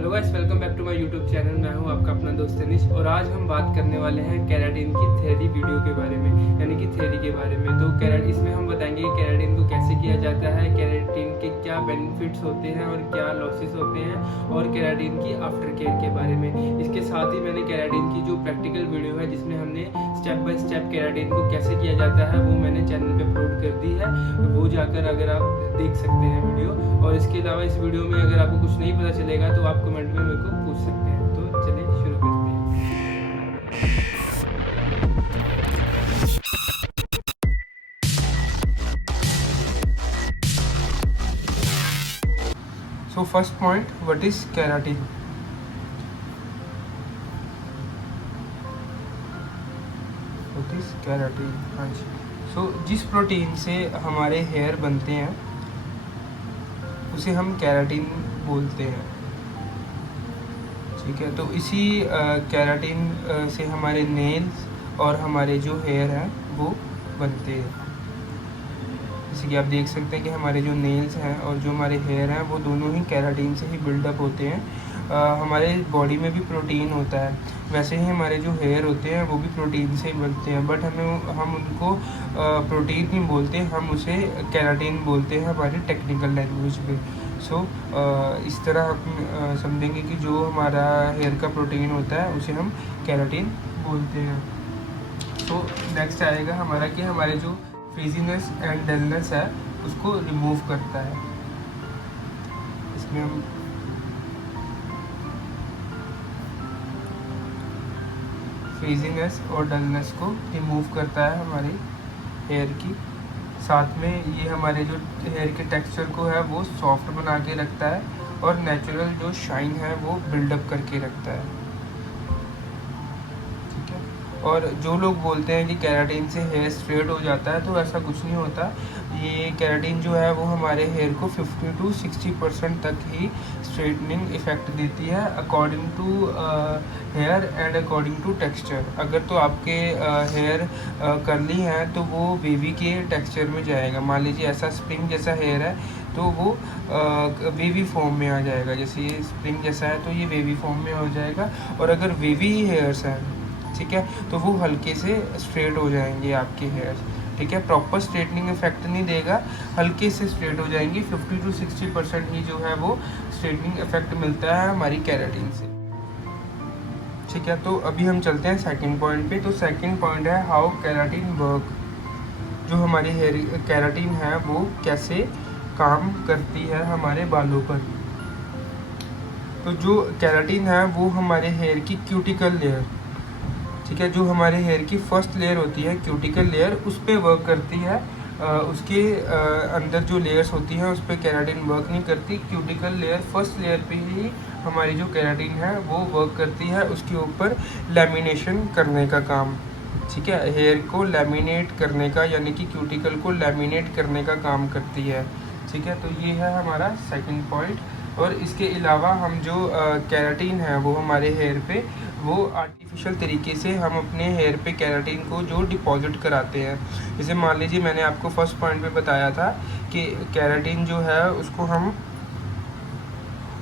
Hello guys, welcome back to my YouTube channel. मैं हूं आपका अपना दोस्त तनिष और आज हम बात करने वाले हैं केराटिन की थ्योरी वीडियो के बारे में, यानी कि थ्योरी के बारे में। तो इसमें हम बताएंगे कि केराटिन को कैसे किया जाता है, केराटिन के क्या बेनिफिट्स होते हैं और क्या लॉसेस होते हैं, और केराटिन की आफ्टर केयर के बारे में। इसके साथ ही मैंने केराटिन की जो प्रैक्टिकल वीडियो है जिसमें हमने स्टेप बाय स्टेप केराटिन को कैसे किया जाता है वो मैंने चैनल पे अपलोड कर दी है, वो जाकर अगर आप देख सकते हैं वीडियो। और इसके अलावा इस वीडियो में अगर आपको कुछ नहीं पता चलेगा तो आप कमेंट में मेरे को पूछ सकते हैं। तो चलिए शुरू करते हैं। So first point, what is keratin? What is keratin? हाँ जी। सो जिस प्रोटीन से हमारे हेयर बनते हैं उसे हम केराटिन बोलते हैं, ठीक है। तो इसी केराटिन से हमारे नेल्स और हमारे जो हेयर हैं वो बनते हैं। जैसे कि आप देख सकते हैं कि हमारे जो नेल्स हैं और जो हमारे हेयर हैं वो दोनों ही केराटिन से ही बिल्डअप होते हैं। हमारे बॉडी में भी प्रोटीन होता है, वैसे ही हमारे जो हेयर होते हैं वो भी प्रोटीन से ही बनते हैं, बट हम उनको प्रोटीन नहीं बोलते, हम उसे केराटिन बोलते हैं हमारी टेक्निकल लैंग्वेज में। सो इस तरह हम समझेंगे कि जो हमारा हेयर का प्रोटीन होता है उसे हम केराटिन बोलते हैं। तो नेक्स्ट आएगा हमारा कि हमारे जो फ्रीजीनेस एंड डलनेस है उसको रिमूव करता है। इसमें हम फ्रीजीनेस और डलनेस को रिमूव करता है हमारे हेयर की। साथ में ये हमारे जो हेयर के टेक्सचर को है वो सॉफ्ट बना के रखता है और नेचुरल जो शाइन है वो बिल्डअप करके रखता है, ठीक है। और जो लोग बोलते हैं कि केराटिन से हेयर स्ट्रेट हो जाता है, तो ऐसा कुछ नहीं होता। ये केराटिन जो है वो हमारे हेयर को 50 to 60% तक ही स्ट्रेटनिंग इफेक्ट देती है, according to hair and according to texture. अगर तो आपके हेयर कर्ली हैं तो वो वेवी के टेक्सचर में जाएगा। मान लीजिए ऐसा स्प्रिंग जैसा हेयर है तो वो वेवी फॉर्म में आ जाएगा। जैसे ये स्प्रिंग जैसा है तो ये वेवी फॉर्म में हो जाएगा। और अगर वेवी हेयर्स हैं, ठीक है, तो वो हल्के से स्ट्रेट हो जाएंगे आपके हेयर्स, ठीक है। प्रॉपर स्ट्रेटनिंग इफेक्ट नहीं देगा, हल्के से स्ट्रेट हो जाएंगी। 50 to 60% ही जो है वो स्ट्रेटनिंग इफेक्ट मिलता है हमारी केराटिन से, ठीक है। तो अभी हम चलते हैं सेकंड पॉइंट पे। तो सेकंड पॉइंट है हाउ केराटिन वर्क। जो हमारी हेयर केराटिन है वो कैसे काम करती है हमारे बालों पर। तो जो केराटिन है वो हमारे हेयर की क्यूटिकल लेयर, ठीक है, जो हमारे हेयर की फर्स्ट लेयर होती है क्यूटिकल लेयर, उस पर वर्क करती है। उसके अंदर जो लेयर्स होती हैं उस पर केराटिन वर्क नहीं करती। क्यूटिकल लेयर फर्स्ट लेयर पे ही हमारी जो केराटिन है वो वर्क करती है, उसके ऊपर लैमिनेशन करने का काम, ठीक है। हेयर को लैमिनेट करने का, यानी कि क्यूटिकल को लैमिनेट करने का काम करती है, ठीक है। तो ये है हमारा सेकंड पॉइंट। और इसके अलावा हम जो केराटिन है वो हमारे हेयर पे वो आर्टिफिशियल तरीके से हम अपने हेयर पे केराटिन को जो डिपॉजिट कराते हैं। जैसे मान लीजिए मैंने आपको फर्स्ट पॉइंट पे बताया था कि केराटिन जो है उसको हम,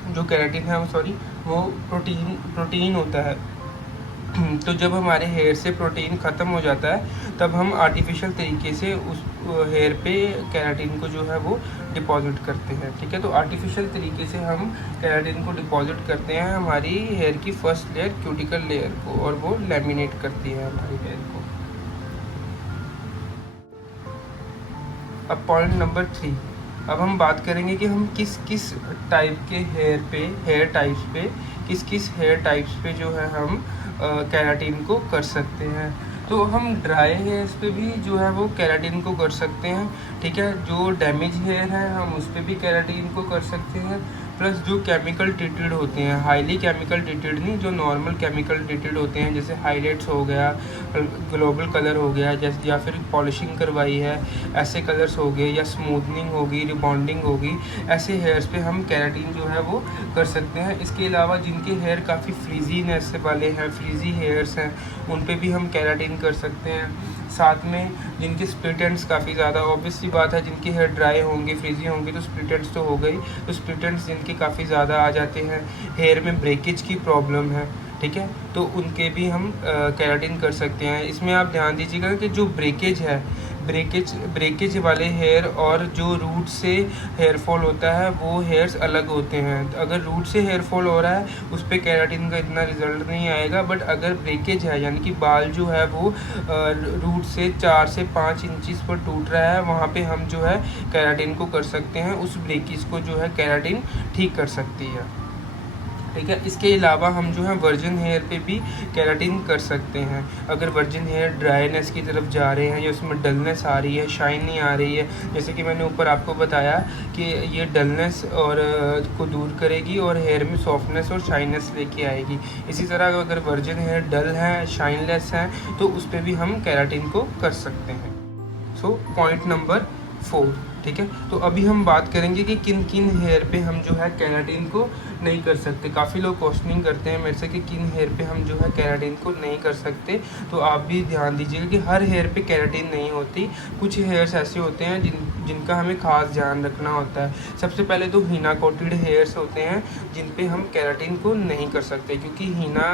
जो केराटिन है वो प्रोटीन होता है। तो जब हमारे हेयर से प्रोटीन ख़त्म हो जाता है तब हम आर्टिफिशियल तरीके से उस हेयर पे केराटिन को जो है वो डिपॉजिट करते हैं, ठीक है। तो आर्टिफिशियल तरीके से हम केराटिन को डिपॉजिट करते हैं हमारी हेयर की फर्स्ट लेयर क्यूटिकल लेयर को, और वो लैमिनेट करती है हमारी हेयर को। अब पॉइंट नंबर 3, अब हम बात करेंगे कि हम किस किस टाइप के हेयर टाइप्स पे जो है हम केराटिन को कर सकते हैं। तो हम ड्राई हेयर्स पे भी जो है वो केराटिन को कर सकते हैं, ठीक है। जो डैमेज हेयर है हम उस पर भी केराटिन को कर सकते हैं। प्लस जो केमिकल ट्रीटेड होते हैं, हाईली केमिकल ट्रीटेड नहीं, जो नॉर्मल केमिकल ट्रीटेड होते हैं, जैसे हाईलाइट्स हो गया, ग्लोबल कलर हो गया, जैसे या फिर पॉलिशिंग करवाई है, ऐसे कलर्स हो गए, या स्मूथनिंग होगी, रिबॉन्डिंग होगी, ऐसे हेयर्स पे हम केराटिन जो है वो कर सकते हैं। इसके अलावा जिनके हेयर काफ़ी फ्रीजीनेस वाले हैं, फ्रीजी हेयर्स हैं, उन पे भी हम केराटिन कर सकते हैं। साथ में जिनके स्प्लिट एंड्स काफ़ी ज़्यादा, ऑब्वियसली बात है, जिनके हेयर ड्राई होंगे, फ्रीजी होंगे, तो स्प्लिट एंड्स तो हो गई, तो स्प्लिट एंड्स जिनके काफ़ी ज़्यादा आ जाते हैं, हेयर में ब्रेकेज की प्रॉब्लम है, ठीक है, तो उनके भी हम केराटिन कर सकते हैं। इसमें आप ध्यान दीजिएगा कि जो ब्रेकेज है, ब्रेकेज वाले हेयर और जो रूट से हेयर फॉल होता है वो हेयर्स अलग होते हैं। अगर रूट से हेयर फॉल हो रहा है उस पर केराटिन का इतना रिजल्ट नहीं आएगा, बट अगर ब्रेकेज है यानी कि बाल जो है वो रूट से 4 से 5 इंचज़ पर टूट रहा है, वहाँ पे हम जो है केराटिन को कर सकते हैं, उस ब्रेकेज को जो है केराटिन ठीक कर सकती है, ठीक है। इसके अलावा हम जो है वर्जिन हेयर पे भी केराटिन कर सकते हैं। अगर वर्जिन हेयर ड्राईनेस की तरफ जा रहे हैं या उसमें डलनेस आ रही है, शाइन नहीं आ रही है, जैसे कि मैंने ऊपर आपको बताया कि ये डलनेस और को दूर करेगी और हेयर में सॉफ्टनेस और शाइननेस लेके आएगी। इसी तरह अगर वर्जिन हेयर डल है, शाइनलेस है, तो उस पर भी हम केराटिन को कर सकते हैं। सो पॉइंट नंबर 4, ठीक है। तो अभी हम बात करेंगे कि किन किन हेयर पे हम जो है केराटिन को नहीं कर सकते। काफ़ी लोग क्वेश्चनिंग करते हैं मेरे से कि किन हेयर पे हम जो है केराटिन को नहीं कर सकते, तो आप भी ध्यान दीजिएगा कि हर हेयर पे केराटिन नहीं होती। कुछ हेयर्स ऐसे होते हैं जिनका हमें ख़ास ध्यान रखना होता है। सबसे पहले तो हीना कोटेड हेयर्स होते हैं जिन पे हम केराटिन को नहीं कर सकते, क्योंकि हीना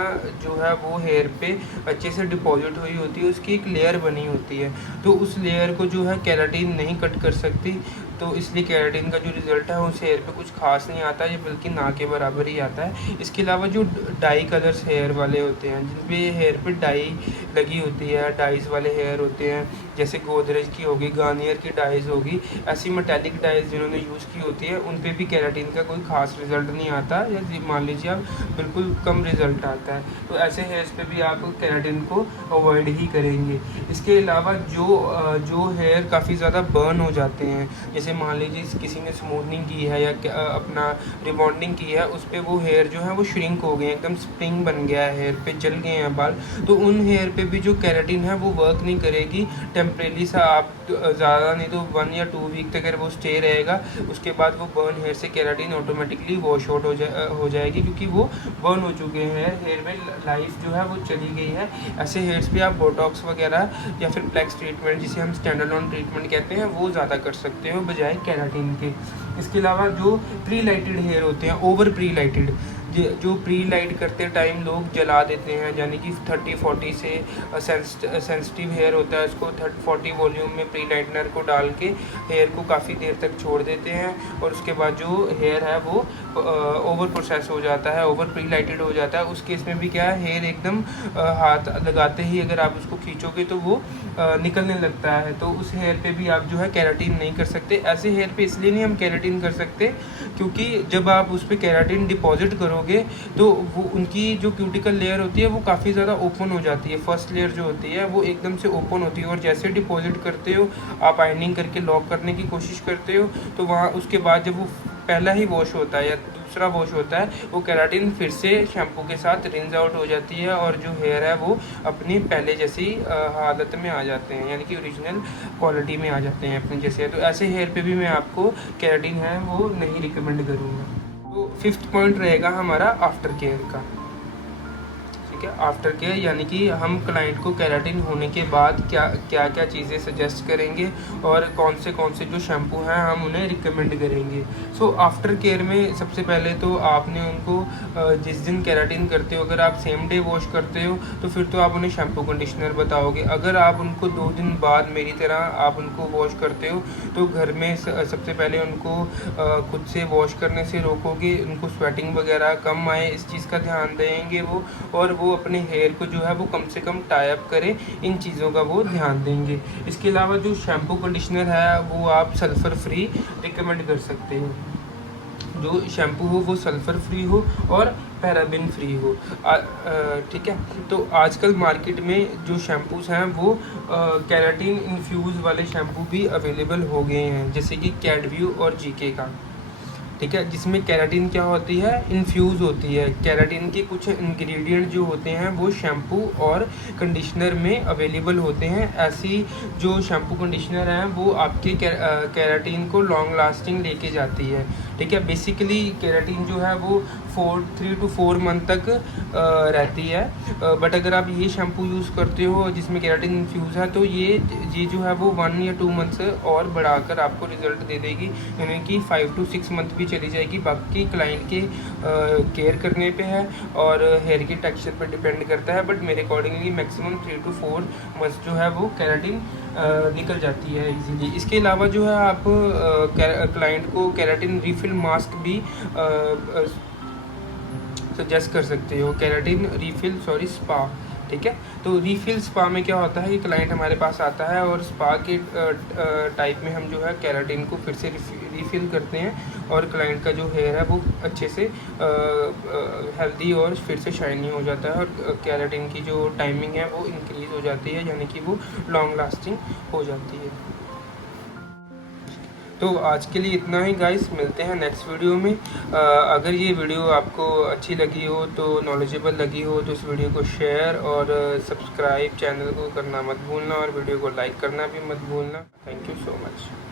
जो है वो हेयर पे अच्छे से डिपॉजिट हुई होती है, उसकी एक लेयर बनी होती है, तो उस लेयर को जो है केराटिन नहीं कट कर सकती, तो इसलिए केराटिन का जो रिज़ल्ट है उस हेयर पे कुछ खास नहीं आता, ये बल्कि ना के बराबर ही आता है। इसके अलावा जो डाई कलर्स हेयर वाले होते हैं, जिन पे हेयर पे डाई लगी होती है, डाइज़ वाले हेयर होते हैं, जैसे गोदरेज की होगी, गार्नियर की डाइज़ होगी, ऐसी मेटालिक डाइज़ जिन्होंने यूज़ की होती है, उन पे भी केराटिन का कोई ख़ास रिज़ल्ट नहीं आता, या मान लीजिए आप बिल्कुल कम रिज़ल्ट आता है, तो ऐसे हेयर्स पे भी आप केराटिन को अवॉइड ही करेंगे। इसके अलावा जो हेयर काफ़ी ज़्यादा बर्न हो जाते हैं, जैसे मान लीजिए किसी ने स्मूथनिंग की है या अपना रिबॉन्डिंग की है, उस पर वो हेयर जो है वो श्रिंक हो गए, एकदम स्प्रिंग बन गया है, हेयर पे जल गए हैं बाल, तो उन हेयर पे भी जो केराटिन है वो वर्क नहीं करेगी। टेम्परेरी सा आप ज़्यादा नहीं तो 1 या 2 वीक तक अगर वो स्टे रहेगा, उसके बाद वो बर्न हेयर से केराटिन ऑटोमेटिकली वॉश आउट हो जाएगी, क्योंकि वो बर्न हो चुके हैं, हेयर में लाइफ जो है वो चली गई है। ऐसे हेयर्स पे आप बोटॉक्स वगैरह या फिर फ्लेक्स ट्रीटमेंट, जिसे हम स्टैंडर्ड ऑन ट्रीटमेंट कहते हैं, वो ज़्यादा कर सकते हो बजाय केराटिन के। इसके अलावा जो प्री लाइटेड हेयर होते हैं, ओवर प्री लाइटेड, जो प्री लाइट करते टाइम लोग जला देते हैं, यानी कि 30-40 से सेंसिटिव हेयर होता है, उसको 30-40 वॉल्यूम में प्री लाइटनर को डाल के हेयर को काफ़ी देर तक छोड़ देते हैं, और उसके बाद जो हेयर है वो ओवर प्रोसेस हो जाता है, ओवर प्री लाइटेड हो जाता है। उस केस में भी क्या है, हेयर एकदम हाथ लगाते ही अगर आप उसको खींचोगे तो वो निकलने लगता है, तो उस हेयर पे भी आप जो है केराटिन नहीं कर सकते। ऐसे हेयर पे इसलिए नहीं हम केराटिन कर सकते क्योंकि जब आप उस पर केराटिन डिपॉजिट करोगे तो वो उनकी जो क्यूटिकल लेयर होती है वो काफ़ी ज़्यादा ओपन हो जाती है। फर्स्ट लेयर जो होती है वो एकदम से ओपन होती है, और जैसे डिपॉजिट करते हो आप आयनिंग करके लॉक करने की कोशिश करते हो, तो वहाँ उसके बाद जब वो पहला ही वॉश होता है या दूसरा वॉश होता है, वो केराटिन फिर से शैम्पू के साथ रिंज आउट हो जाती है, और जो हेयर है वो अपनी पहले जैसी हालत में आ जाते हैं, यानी कि ओरिजिनल क्वालिटी में आ जाते हैं अपने जैसे। तो ऐसे हेयर पे भी मैं आपको केराटिन है वो नहीं रिकमेंड करूँगा। तो 5th पॉइंट रहेगा हमारा आफ्टर केयर का, ठीक है। आफ्टर केयर यानी कि हम क्लाइंट को केराटिन होने के बाद क्या क्या चीज़ें सजेस्ट करेंगे और कौन से जो शैम्पू हैं हम उन्हें रिकमेंड करेंगे। सो आफ्टर केयर में सबसे पहले तो आपने उनको जिस दिन केराटिन करते हो, अगर आप सेम डे वॉश करते हो तो फिर तो आप उन्हें शैम्पू कंडीशनर बताओगे। अगर आप उनको 2 दिन बाद मेरी तरह आप उनको वॉश करते हो तो घर में सबसे पहले उनको खुद से वॉश करने से रोकोगे, उनको स्वेटिंग वगैरह कम आए इस चीज़ का ध्यान देंगे वो, और वो अपने हेयर को जो है वो कम से कम टाई अप करे, इन चीज़ों का वो ध्यान देंगे। इसके अलावा जो शैम्पू कंडीशनर है वो आप सल्फ़र फ्री रिकमेंड कर सकते हो। जो शैम्पू हो वो सल्फ़र फ्री हो और पैराबिन फ्री हो, ठीक है। तो आजकल मार्केट में जो शैम्पूज़ हैं वो केराटिन इन्फ्यूज़ वाले शैम्पू भी अवेलेबल हो गए हैं, जैसे कि कैडव्यू और जीके का, ठीक है, जिसमें केराटिन क्या होती है, इन्फ्यूज़ होती है। केराटिन के कुछ इंग्रेडिएंट जो होते हैं वो शैम्पू और कंडीशनर में अवेलेबल होते हैं। ऐसी जो शैम्पू कंडीशनर हैं वो आपके केराटिन को लॉन्ग लास्टिंग लेके जाती है, ठीक है। बेसिकली केराटिन जो है वो 3 to 4 मंथ तक रहती है, बट अगर आप ये शैम्पू यूज़ करते हो जिसमें केराटिन इन्फ्यूज़ है तो ये जो है वो 1 या 2 मंथ से और बढ़ाकर आपको रिजल्ट दे देगी, यानी कि 5 to 6 मंथ भी चली जाएगी। बाकी क्लाइंट के केयर करने पे है और हेयर के टेक्सचर पर डिपेंड करता है, बट मेरे अकॉर्डिंगली मैक्सिमम 3 to 4 मंथ जो है वो केराटिन निकल जाती है इजीली। इसके अलावा जो है आप क्लाइंट को केराटिन रिफिल मास्क भी सजेस्ट कर सकते हो, केराटिन रिफिल स्पा, ठीक है। तो रिफिल स्पा में क्या होता है कि क्लाइंट हमारे पास आता है और स्पा के टाइप में हम जो है केराटिन को फिर से रिफिल करते हैं और क्लाइंट का जो हेयर है वो अच्छे से हेल्दी और फिर से शाइनी हो जाता है और केराटिन की जो टाइमिंग है वो इंक्रीज़ हो जाती है, यानी कि वो लॉन्ग लास्टिंग हो जाती है। तो आज के लिए इतना ही गाइस, मिलते हैं नेक्स्ट वीडियो में। अगर ये वीडियो आपको अच्छी लगी हो तो नॉलेजेबल लगी हो तो इस वीडियो को शेयर और सब्सक्राइब चैनल को करना मत भूलना और वीडियो को लाइक करना भी मत भूलना। Thank you so much.